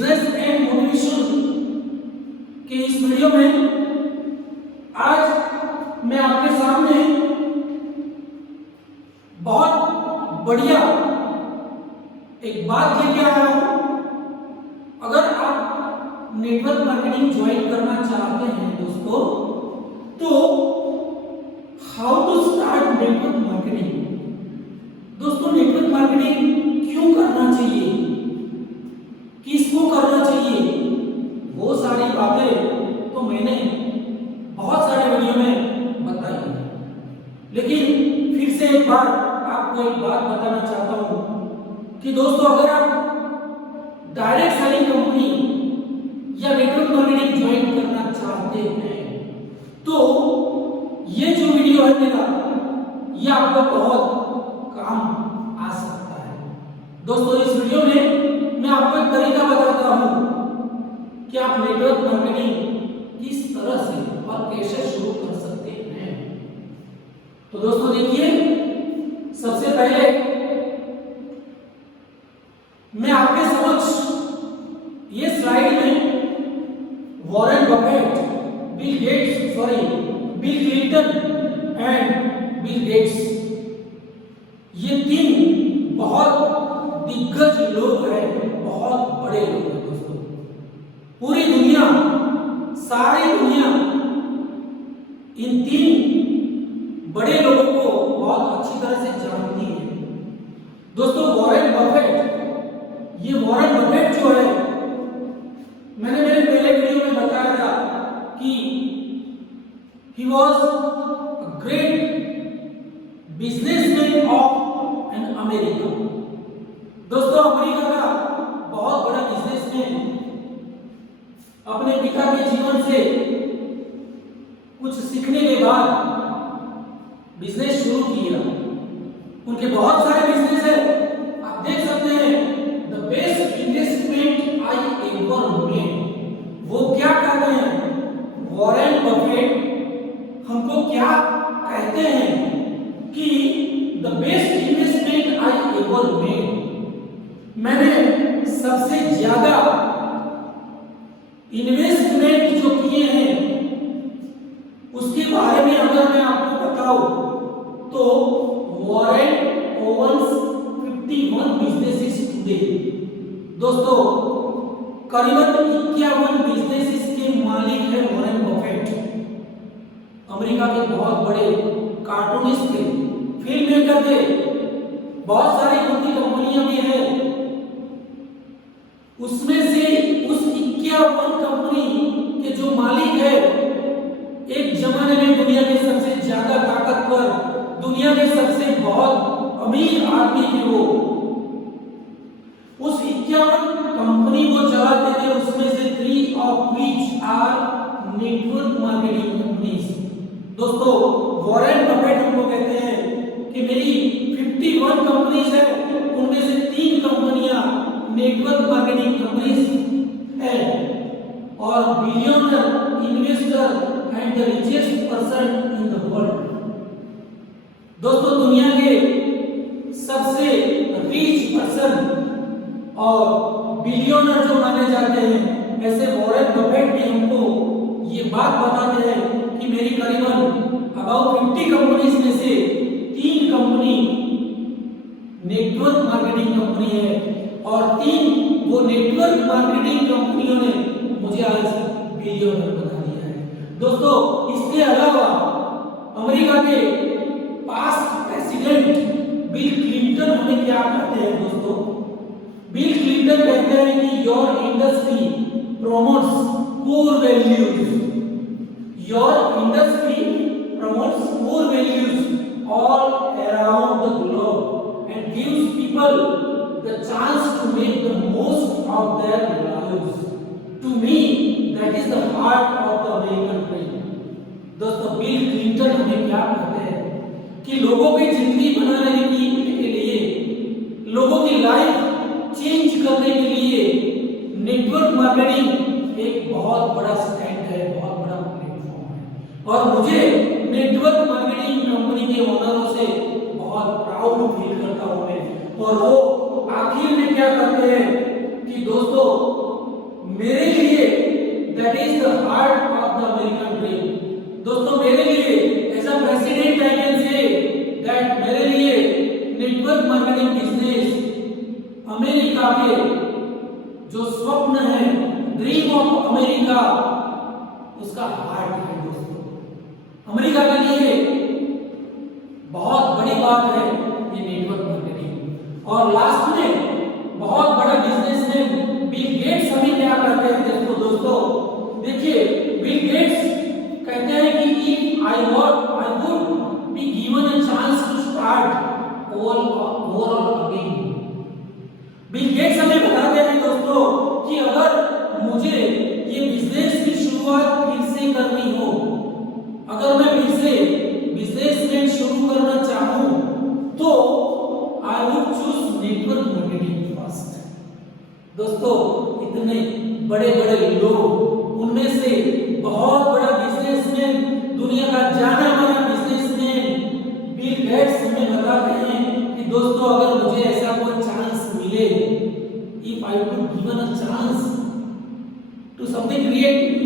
Business and motivation के इस video में आज मैं आपके सामने बहुत बढ़िया एक बात लेके आया हूं। अगर आप नेटवर्क मार्केटिंग ज्वाइन करना चाहते हैं दोस्तों, तो how to start network marketing. दोस्तों, नेटवर्क मार्केटिंग क्यों करना चाहिए, किसको करना चाहिए, वो सारी बातें तो मैंने बहुत सारे वीडियो में बताई है, लेकिन फिर से एक बार आपको एक बात बताना चाहता हूं कि दोस्तों, अगर आप डायरेक्ट सेलिंग कंपनी या नेटवर्क मार्केटिंग ज्वाइन करना चाहते हैं, तो ये जो वीडियो है मेरा, ये आपको बहुत काम आ सकता है। दोस्तों, इस वीडियो में मैं आपको एक तरीका बताता हूं कि आप नेटवर्क मार्केटिंग किस तरह से और कैसे शुरू कर सकते हैं। तो दोस्तों देखिए, सबसे पहले मैं आपके समक्ष ये स्लाइड में Warren Buffett, bill Clinton and Bill Gates, ये तीन बहुत दिग्गज लोग हैं, बहुत बड़े लोग हैं दोस्तों। पूरी दुनिया, सारी दुनिया इन तीन बड़े लोगों को बहुत अच्छी तरह से जानती है। दोस्तों, वॉरेन बफेट, ये वॉरेन बफेट जो है, मैंने मेरे पहले वीडियो में बताया था कि he was a great businessman of an America. दोस्तों, अमेरिका का बहुत बड़ा बिजनेसमैन अपने पिता के जीवन से कुछ सीखने के बाद बिजनेस शुरू किया। उनके बहुत सारे बिजनेस है, आप देख सकते हैं। The best investment I ever made, वो क्या कहते हैं, वॉरेन बफेट हमको क्या कहते हैं कि the best investment I ever made, मैंने सबसे ज्यादा इन्वेस्टमेंट जो किए हैं उसके बारे में अगर मैं आपको बताऊं, तो वॉरेन ओवन्स 51 बिजनेसेस टुडे। दोस्तों, करीबन 51 बिजनेसेस के मालिक है वॉरेन बफेट। अमेरिका के बहुत बड़े कार्टूनिस्ट थे, फिल्म मेकर थे, बहुत सारी उनकी कंपनियां भी हैं। उसमें से उस 51 कंपनी के जो मालिक है, एक जमाने में दुनिया के सबसे ज्यादा ताकतवर, दुनिया के सबसे बहुत अमीर आदमी थे वो। उस 51 कंपनी को चलाते थे, उसमें से 3 of which are network marketing companies. दोस्तों, वॉरेन बफेट हमको कहते हैं कि मेरी 51 कंपनीज है, उनमें से 3 कंपनियां नेटवर्क मार्केटिंग कंपनीज है, और billionaire investor and the richest person in the world. दोस्तों, दुनिया के सबसे रिच पर्सन और बिलियनर जो माने जाते हैं, ऐसे वॉरेन बफेट भी हमको ये बात बताते हैं कि मेरी करीबन अबाउट 50 कंपनीज में से 3 कंपनी नेटवर्क मार्केटिंग कंपनी है, और 3 वो नेटवर्क मार्केटिंग कंपनियों ने मुझे आज बिलियनर बना दिया है। दोस्तों, इसके अलावा अमेरिका के पास्ट प्रेसिडेंट बिल क्लिंटन हमें क्या कहते हैं दोस्तों, बिल क्लिंटन कहते हैं कि your industry promotes core values, your industry promotes core values all around the globe and gives people the chance to make the most of their lives. To me, that is the heart of the American dream. दोस्तों, bill Clinton हमें क्या कहते हैं कि लोगों की जिंदगी बनाने के लिए, लोगों की लाइफ चेंज करने के लिए नेटवर्क मार्केटिंग एक बहुत बड़ा स्टैंड है, बहुत बड़ा प्लेटफॉर्म है, और मुझे नेटवर्क मार्केटिंग कंपनी के ओनरों से बहुत प्राउड फील करता हूं मैं। और वो आखिर में क्या करते हैं कि दोस्तों, मेरे लिए that is the heart of the American dream. दोस्तों मेरे लिए as a president I can say that मेरे लिए नेटवर्क मार्केटिंग बिजनेस अमेरिका के जो स्वप्न है, ड्रीम ऑफ अमेरिका, उसका हार्ट है। दोस्तों अमेरिका के लिए बहुत बड़ी बात है ये नेटवर्क मार्केटिंग। और लास्ट में बहुत बड़ा बिजनेसमैन बिल गेट्स हमें क्या कहते हैं दोस्तों, देखिए बिल गेट्स कहते हैं कि if I would be given a chance to start overall again. Bill Gates हमें बताते हैं दोस्तों कि अगर मुझे ये बिजनेस की शुरुआत फिर से करनी हो, अगर मैं फिर से बिजनेस में शुरू करना चाहूं, तो I would choose network marketing first. दोस्तों इतने बड़े बड़े लोग, उनमें से बहुत बड़ा बिजनेसमैन, दुनिया का जाना माना बिजनेसमैन बिल गेट्स हमें बताते हैं कि दोस्तों अगर मुझे ऐसा कोई चांस मिले, if I would given a chance to something creative,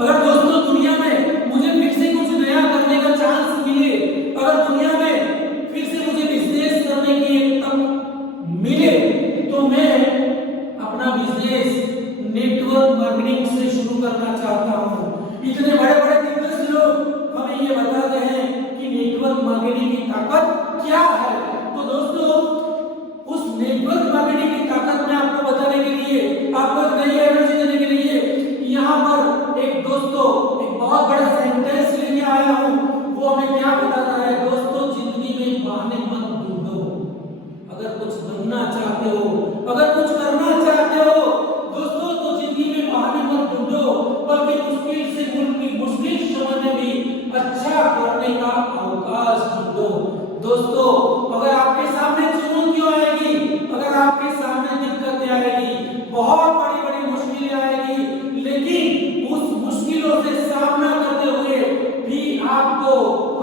अगर दोस्तों दुनिया में मुझे फिर से कुछ नया करने का चांस मिले, अगर दुनिया में फिर से मुझे बिजनेस करने की एक तक मिले, तो मैं अपना बिजनेस नेटवर्क मार्केटिंग से शुरू करना चाहता हूं। इतने बड़े बड़े दिग्गज लोग हमें ये बताते हैं कि नेटवर्क मार्केटिंग की ताकत क्या है। तो दोस्तों उस नेटवर्क मार्केटिंग की ताकत में आपको बताने के लिए, आपको नई एनर्जी देने के लिए यहाँ पर एक दोस्तों एक बहुत बड़ा सेंटेंस लेके आया हूँ। वो हमें क्या बताता है दोस्तों, जिंदगी में बहाने मत ढूंढो। अगर कुछ बनना चाहते हो, अगर कुछ करना चाहते हो दोस्तों, तो जिंदगी में बहाने मत ढूंढो, बल्कि मुश्किल समय में भी अच्छा करने का अवकाश ढूंढो। दोस्तों अगर आपके सामने चुनौतियां आएगी, अगर आपके सामने दिक्कतें आएगी, बहुत बड़ी बड़ी मुश्किलें आएगी, लेकिन उस मुश्किलों से सामना करते हुए भी आपको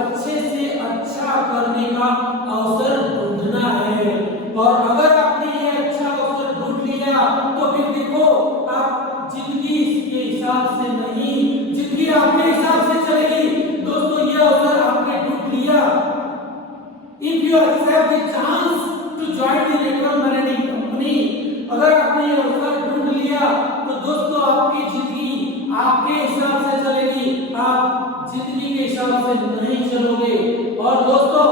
अच्छे से अच्छा करने का अवसर ढूंढना है। और अगर आपने ये अच्छा अवसर ढूंढ लिया, तो फिर देखो आप जिंदगी के हिसाब से नहीं, जिंदगी आपके हिसाब से चलेगी। दोस्तों ये अवसर आपने ढूंढ लिया, if you accept the chance to join the network marketing company, अगर आपने ये अवसर ढूंढ लिया, तो दोस्तों आपकी जिंदगी आपके हिसाब से चलेगी, आप जिंदगी के हिसाब से नहीं चलोगे। और दोस्तों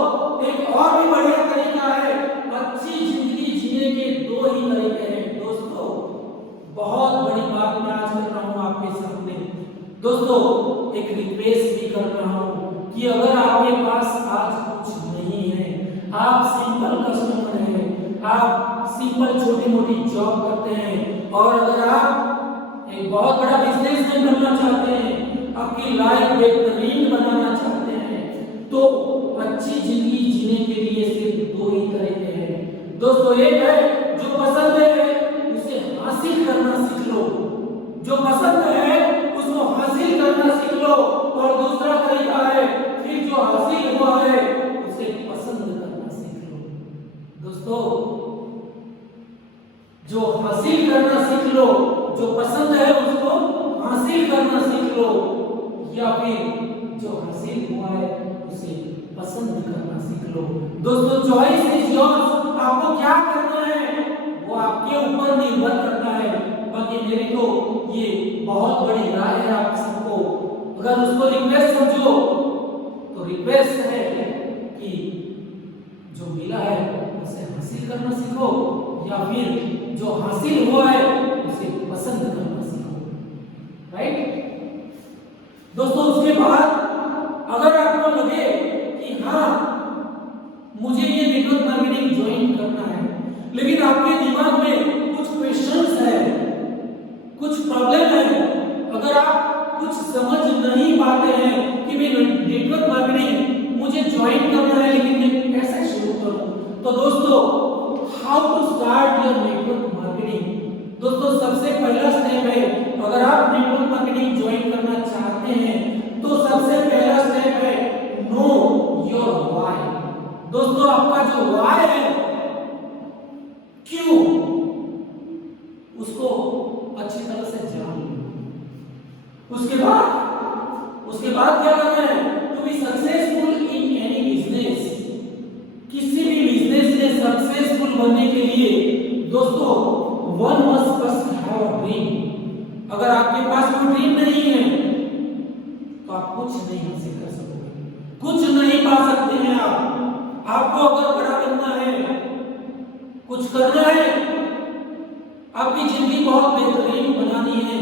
एक और भी बढ़िया तरीका है, अच्छी जिंदगी जीने के दो ही तरीके हैं। दोस्तों बहुत बड़ी बात मैं आज कर रहा हूँ आपके सामने। दोस्तों एक रिक्वेस्ट भी कर रहा हूँ कि अगर आपके पास आज कुछ नहीं है, आप सिंपल कस्टमर हैं, आप सिंपल छोटी मोटी जॉब करते हैं, और अगर आप एक बहुत बड़ा बिजनेस में करना चाहते हैं, आपकी लाइफ बेहतरीन बनाना चाहते हैं, तो अच्छी जिंदगी जीने के लिए सिर्फ दो ही तरीके हैं। दोस्तों एक है जो पसंद है उसे हासिल करना सीख लो, जो पसंद है उसको हासिल करना सीख लो, और दूसरा तरीका है फिर जो हासिल हुआ है उसे पसंद करना सीख लो। दोस्तों जो हासिल करना सीख लो, जो पसंद है उसको हासिल करना सीख लो, या फिर जो हासिल हुआ है उसे पसंद करना सीख लो। दोस्तों चॉइस इज योर्स, आपको क्या करना है वो आपके ऊपर निर्भर करता है। बाकी मेरी तो ये बहुत बड़ी राय है आप सबको, अगर उसको रिक्वेस्ट समझो तो रिक्वेस्ट है कि जो मिला है उसे हासिल करना सीखो, या फिर जो हासिल हुआ है उसे पसंद करना सीखो। राइट दोस्तों, उसके बाद अगर आपको लगे कि हाँ मुझे ये नेटवर्क मार्केटिंग ज्वाइन करना है, लेकिन आपके दिमाग में कुछ क्वेश्चंस है, कुछ प्रॉब्लम है, अगर आप कुछ समझ नहीं पाते हैं कि भाई नेटवर्क मार्केटिंग मुझे ज्वाइन करना है लेकिन मैं कैसे शुरू करूं, तो दोस्तों how to start your network marketing. दोस्तों सबसे पहला स्टेप है, अगर आप नेटवर्क मार्केटिंग ज्वाइन करना चाहते हैं तो सबसे पहला स्टेप है नो योर व्हाई। दोस्तों आपका जो व्हाई है, क्यों, उसको अच्छी तरह से उसके बाद क्या करना है, to be successful in any business, किसी भी बिजनेस में सक्सेसफुल बनने के लिए दोस्तों one must have a dream. अगर आपके पास कोई ड्रीम नहीं है तो आप कुछ नहीं हासिल कर सकोगे, कुछ नहीं पा सकते हैं आप। आपको अगर बड़ा बनना है, कुछ करना है, आपकी जिंदगी बहुत बेहतरीन बनानी है,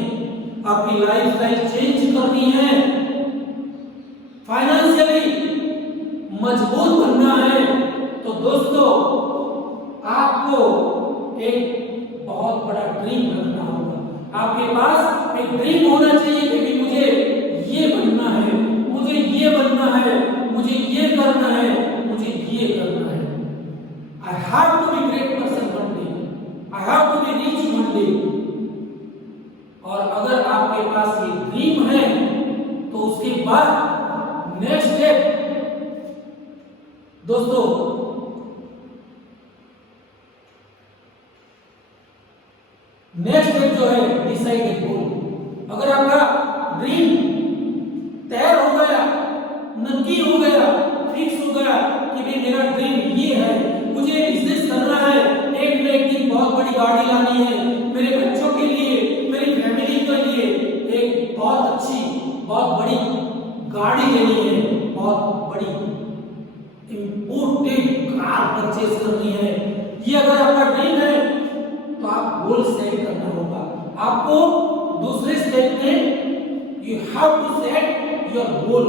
आपकी लाइफस्टाइल चेंज करनी है, फाइनेंशियली मजबूत बनना है, तो दोस्तों आपको एक बहुत बड़ा ड्रीम रखना होगा। आपके पास एक ड्रीम होना चाहिए कि मुझे ये बनना है, मुझे ये बनना है, मुझे ये करना है, मुझे ये करना है। I have to be great person one day, I have to be rich one day। और अगर आपके पास ये ड्रीम है तो उसके बाद नेक्स्ट स्टेप दोस्तों नेक्स्ट स्टेप जो है डिसाइड ए गोल। अगर आपका ड्रीम तैयार हो गया, नक्की हो गया, फिक्स हो गया कि भाई मेरा ड्रीम ये है, मुझे बिजनेस करना है, एक न एक दिन बहुत बड़ी गाड़ी लानी है, मेरे बच्चों के लिए, मेरी फैमिली के लिए एक बहुत अच्छी बहुत बड़ी गाड़ी लेनी है, बहुत बड़ी इंपोर्टेड कार परचेज करनी है, ये अगर आपका ड्रीम है तो आप गोल सेट करना होगा। आपको दूसरे स्टेप में you have to set your goal.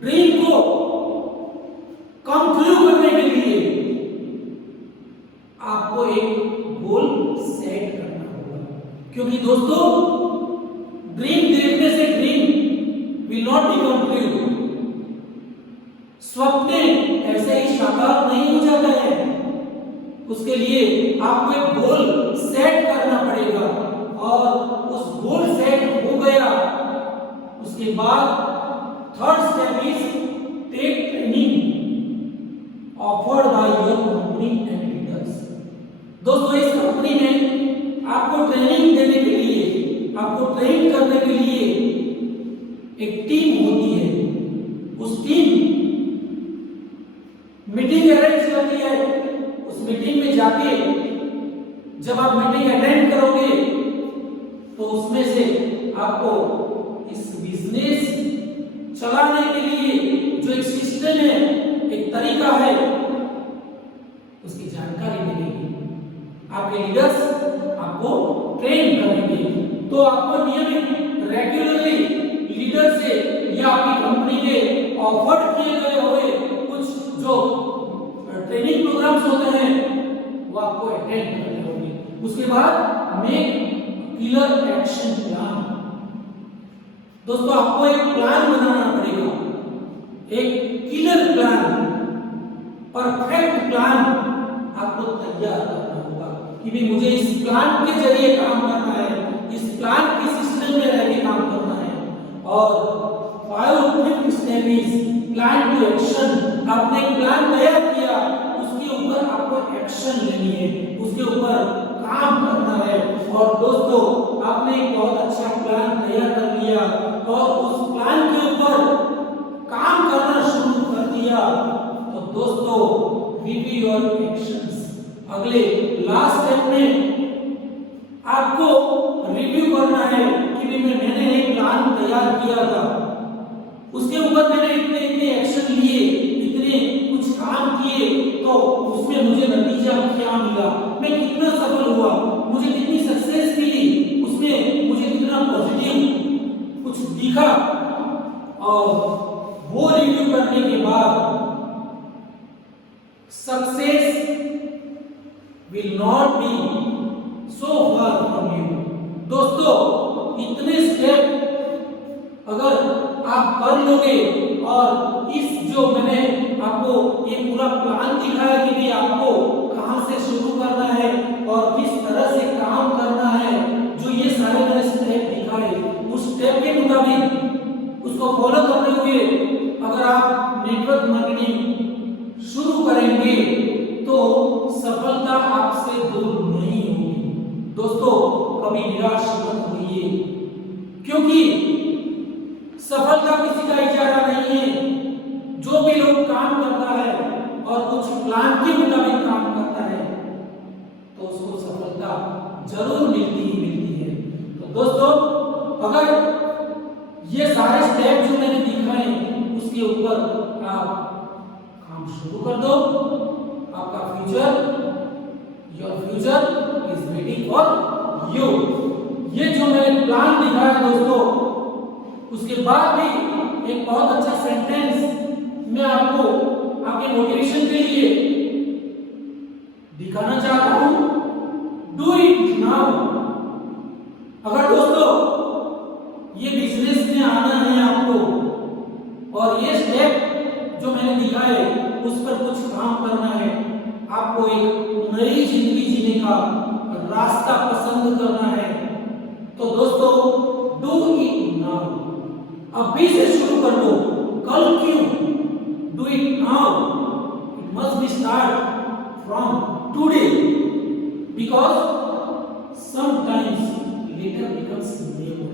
Dream को कम ट्रू करने के लिए आपको एक गोल सेट करना होगा, क्योंकि दोस्तों ड्रीम देखने से dream will not become true. स्वप्न ऐसे ही साकार नहीं हो जाता है, उसके लिए आपको एक गोल सेट करना पड़ेगा, और उस गोल सेट हो गया उसके बाद third step is take training offered by your company and leaders. दोस्तों इस कंपनी में आपको ट्रेनिंग देने के लिए, आपको ट्रेन करने के लिए एक टीम होती है, उस टीम मीटिंग अरेंज करती है। उस मीटिंग में जाके जब आप मीटिंग अटेंड करोगे तो उसमें से आपको इस बिजनेस चलाने के लिए जो एक सिस्टम है, एक तरीका है, उसकी जानकारी मिलेगी। आपके लीडर्स आपको ट्रेन करेंगे, तो आपको नियमित रेगुलरली लीडर से या आपकी कंपनी के ऑफर किए गए हुए कुछ जो ट्रेनिंग प्रोग्राम्स होते हैं वो आपको अटेंड करने होंगे। उसके बाद मेक क्लियर एक्शन प्लान। दोस्तों आपको एक प्लान बनाना पड़ेगा, एक क्लियर प्लान, परफेक्ट प्लान आपको तैयार करना होगा कि भी मुझे इस प्लान के जरिए काम करना है, इस प्लान के सिस्टम में रह के काम करना है। और 5 step is plan to action. आपने एक प्लान तैयार किया, उसके ऊपर आपको एक्शन लेनी है, उसके ऊपर काम करना है। और दोस्तों आपने एक बहुत अच्छा प्लान तैयार कर लिया और उस प्लान के ऊपर काम करना शुरू कर दिया, तो दोस्तों रिव्यू योर एक्शंस। अगले लास्ट स्टेप में आपको रिव्यू करना है कि मैंने एक प्लान तैयार किया था, उसके ऊपर मैंने इतने इतने एक्शन लिए, इतने कुछ काम किए, तो उसमें मुझे नतीजा क्या मिला, मैं कितना सफल हुआ, मुझे कितनी सक्सेस मिली, उसमें मुझे कितना पॉजिटिव कुछ दिखा। और वो रिव्यू करने के बाद success will not be so far from you. दोस्तों इतने स्टेप अगर आप कर लोगे और इस जो मैंने आपको ये पूरा प्लान दिखाया कि भी आपको कहां से शुरू करना है और किस तरह से काम करना है, जो ये सारे मैंने स्टेप दिखाए, उस स्टेप के मुताबिक उसको फॉलो करते हुए अगर आप नेटवर्क मार्केटिंग शुरू करेंगे तो सफलता आपसे दूर नहीं होगी। दोस्तों कभी निराश मत होइए, क्योंकि सफलता सारे स्टेप जो मैंने दिखाए उसके ऊपर आप काम शुरू कर दो। आपका your future is waiting for you. ये जो मैंने प्लान दिखाया दोस्तों, उसके बाद भी एक बहुत अच्छा सेंटेंस मैं आपको आपके मोटिवेशन के लिए दिखाना चाहता हूं। Do it now. अगर दोस्तों ये बिजनेस में आना है आपको और ये स्टेप जो मैंने दिखाए उस पर कुछ काम करना है, आपको एक नई जिंदगी जीने का रास्ता पसंद करना है, तो दोस्तों डू इट नाउ। अभी से शुरू कर दो। कल क्यों? Do it now. It must be start from today, because sometimes letter becomes never.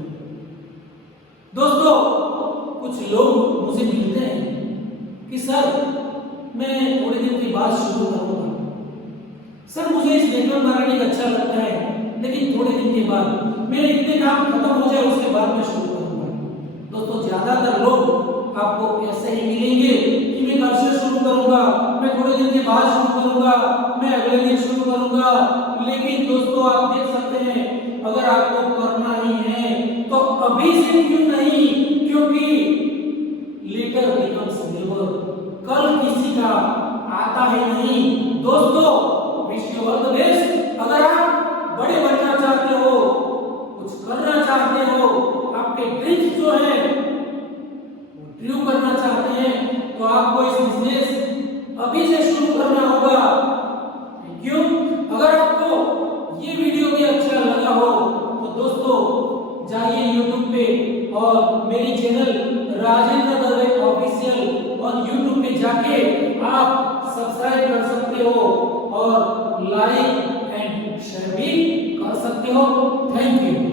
दोस्तों कुछ लोग मुझे मिलते हैं कि सर मैं थोड़े दिन के बाद शुरू करूंगा, सर मुझे इस नेटवर्क मार्केटिंग अच्छा लगता है लेकिन थोड़े दिन के बाद मेरे इतने काम खत्म हो जाए उसके बाद मैं शुरू करूंगा। दोस्तों ज्यादातर लोग आपको ऐसे ही मिलेंगे कि मैं कल से शुरू करूंगा, मैं थोड़े दिन के बाद शुरू करूंगा, मैं अगले दिन शुरू करूंगा। लेकिन दोस्तों आप देख सकते हैं अगर आपको करना ही है तो अभी से क्यों नहीं, क्योंकि लेटर बिकम्स नेवर। कल किसी का आता है नहीं। दोस्तों wish you all the best. अगर आप बड़े बनना चाहते हो, कुछ करना चाहते हो, आपके ड्रीम्स जो है वो ट्रू करना चाहते हैं, तो आपको इस बिजनेस अभी से शुरू करना होगा। क्यों? अगर आपको ये वीडियो भी अच्छा लगा हो तो दोस्तों जाइए YouTube पे और मेरी चैनल राजेंद्र दवे ऑफिशियल और YouTube पे जाके आप सब्सक्राइब कर सकते हो और लाइक एंड शेयर भी कर सकते हो। Thank you.